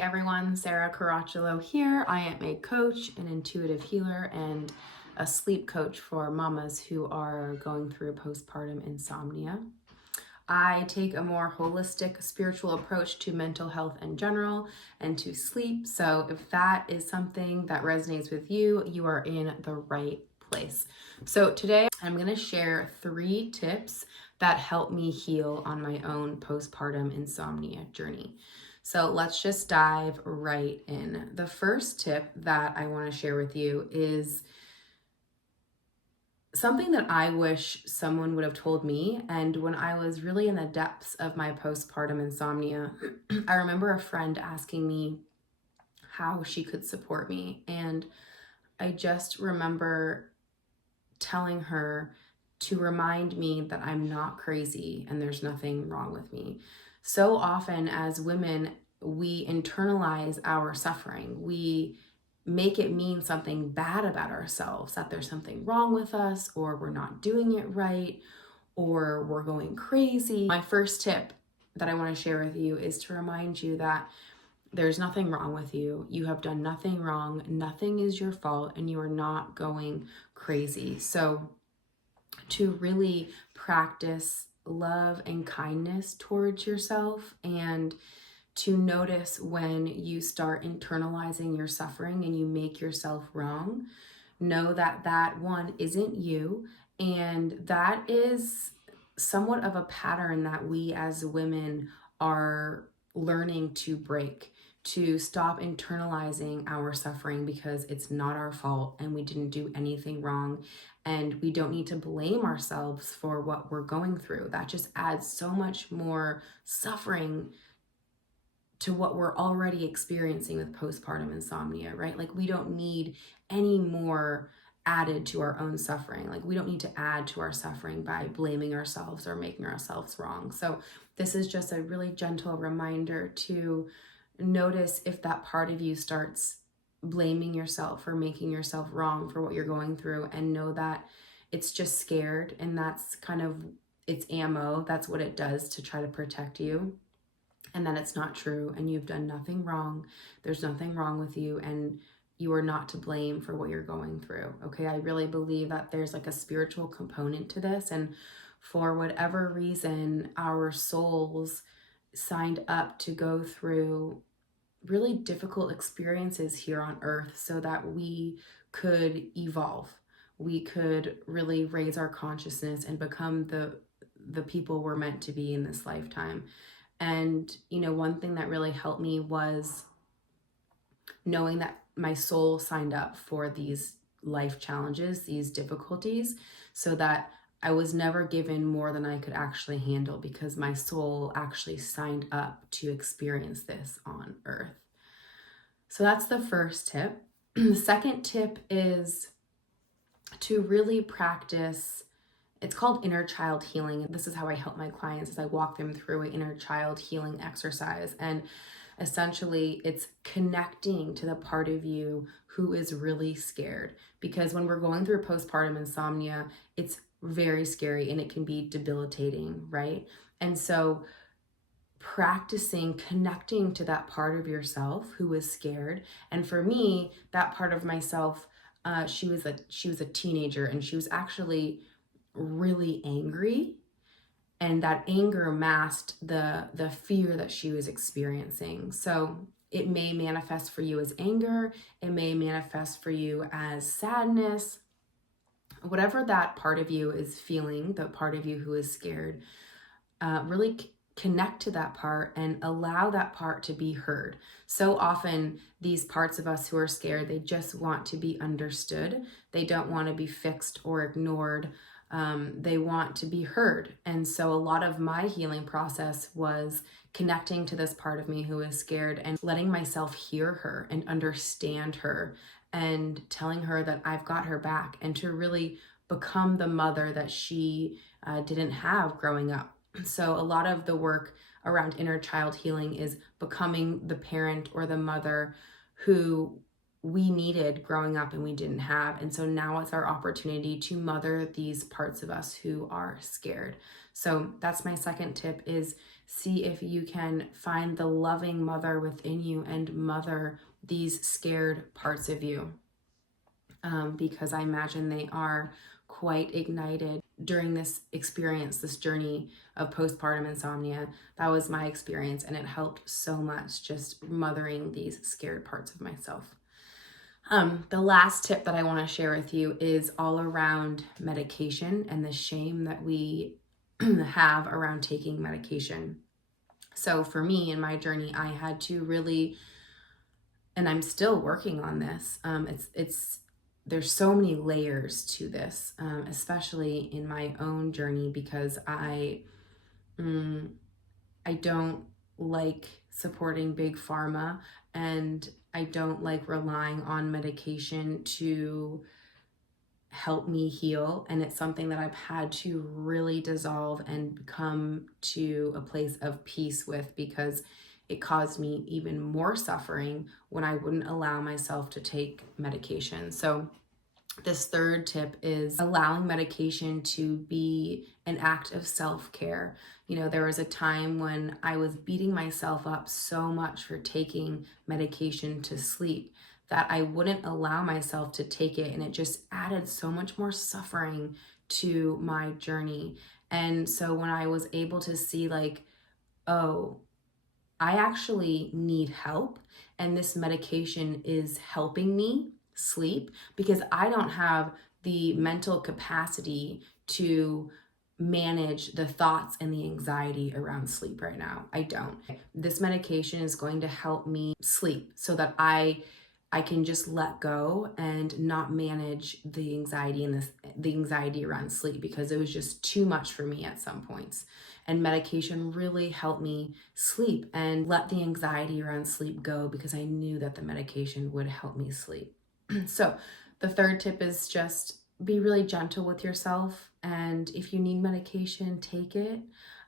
everyone, Sarah Caracciolo here. I am a coach, an intuitive healer, and a sleep coach for mamas who are going through postpartum insomnia. I take a more holistic spiritual approach to mental health in general and to sleep. So if that is something that resonates with you, you are in the right place. So today I'm going to share 3 tips that help me heal on my own postpartum insomnia journey. So let's just dive right in. The first tip that I want to share with you is something that I wish someone would have told me. And when I was really in the depths of my postpartum insomnia, I remember a friend asking me how she could support me. And I just remember telling her to remind me that I'm not crazy and there's nothing wrong with me. So often as women, we internalize our suffering. We make it mean something bad about ourselves, that there's something wrong with us, or we're not doing it right, or we're going crazy. My first tip that I want to share with you is to remind you that there's nothing wrong with you. You have done nothing wrong. Nothing is your fault, and you are not going crazy. So to really practice love and kindness towards yourself, and to notice when you start internalizing your suffering and you make yourself wrong, know that that one isn't you. And that is somewhat of a pattern that we as women are learning to break, to stop internalizing our suffering because it's not our fault and we didn't do anything wrong. And we don't need to blame ourselves for what we're going through. That just adds so much more suffering to what we're already experiencing with postpartum insomnia, right? Like, we don't need any more added to our own suffering. Like, we don't need to add to our suffering by blaming ourselves or making ourselves wrong. So this is just a really gentle reminder to notice if that part of you starts blaming yourself or making yourself wrong for what you're going through, and know that it's just scared, and that's kind of its ammo. That's what it does to try to protect you. And that it's not true, and you've done nothing wrong. There's nothing wrong with you, and you are not to blame for what you're going through. Okay, I really believe that there's like a spiritual component to this, and for whatever reason, our souls signed up to go through really difficult experiences here on earth so that we could evolve. We could really raise our consciousness and become the people we're meant to be in this lifetime. And, one thing that really helped me was knowing that my soul signed up for these life challenges, these difficulties, so that I was never given more than I could actually handle, because my soul actually signed up to experience this on earth. So that's the first tip. The second tip is to really practice. It's called inner child healing. This is how I help my clients, as I walk them through an inner child healing exercise. And essentially, it's connecting to the part of you who is really scared. Because when we're going through postpartum insomnia, it's very scary and it can be debilitating, right? And so practicing connecting to that part of yourself who is scared. And for me, that part of myself, she was a teenager, and she was actually really angry, and that anger masked the fear that she was experiencing. So it may manifest for you as anger, it may manifest for you as sadness, whatever that part of you is feeling, the part of you who is scared. Really connect to that part and allow that part to be heard. So often these parts of us who are scared, they just want to be understood. They don't want to be fixed or ignored. They want to be heard. And so a lot of my healing process was connecting to this part of me who is scared and letting myself hear her and understand her, and telling her that I've got her back, and to really become the mother that she didn't have growing up. So a lot of the work around inner child healing is becoming the parent or the mother who we needed growing up and we didn't have. And so now it's our opportunity to mother these parts of us who are scared. So that's my second tip, is see if you can find the loving mother within you and mother these scared parts of you. Because I imagine they are quite ignited during this experience, this journey of postpartum insomnia. That was my experience, and it helped so much, just mothering these scared parts of myself. The last tip that I want to share with you is all around medication and the shame that we have around taking medication. So for me, in my journey, I had to really, and I'm still working on this. There's so many layers to this, especially in my own journey, because I don't like supporting big pharma, and I don't like relying on medication to help me heal. And it's something that I've had to really dissolve and come to a place of peace with, because it caused me even more suffering when I wouldn't allow myself to take medication. So this third tip is allowing medication to be an act of self-care. There was a time when I was beating myself up so much for taking medication to sleep that I wouldn't allow myself to take it, and it just added so much more suffering to my journey. And so when I was able to see, like, oh, I actually need help, and this medication is helping me sleep, because I don't have the mental capacity to manage the thoughts and the anxiety around sleep right now. I don't. This medication is going to help me sleep so that I can just let go and not manage the anxiety and the anxiety around sleep, because it was just too much for me at some points. And medication really helped me sleep and let the anxiety around sleep go, because I knew that the medication would help me sleep. So the third tip is just be really gentle with yourself. And if you need medication, take it.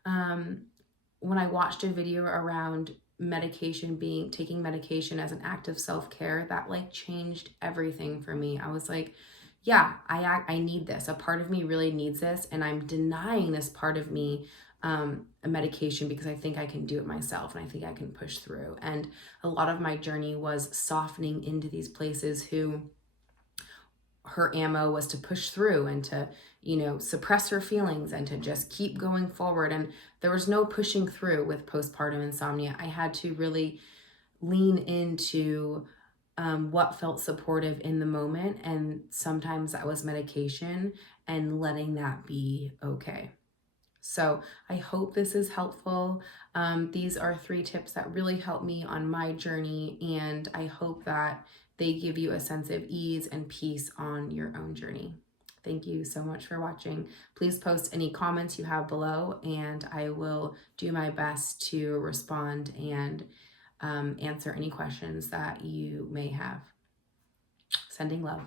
When I watched a video around taking medication as an act of self-care, that changed everything for me. I was like, yeah, I need this. A part of me really needs this, and I'm denying this part of me a medication because I think I can do it myself and I think I can push through. And a lot of my journey was softening into these places who her ammo was to push through and to, suppress her feelings and to just keep going forward. And there was no pushing through with postpartum insomnia. I had to really lean into what felt supportive in the moment. And sometimes that was medication, and letting that be okay. So I hope this is helpful. These are 3 tips that really helped me on my journey, and I hope that they give you a sense of ease and peace on your own journey. Thank you so much for watching. Please post any comments you have below, and I will do my best to respond and answer any questions that you may have. Sending love.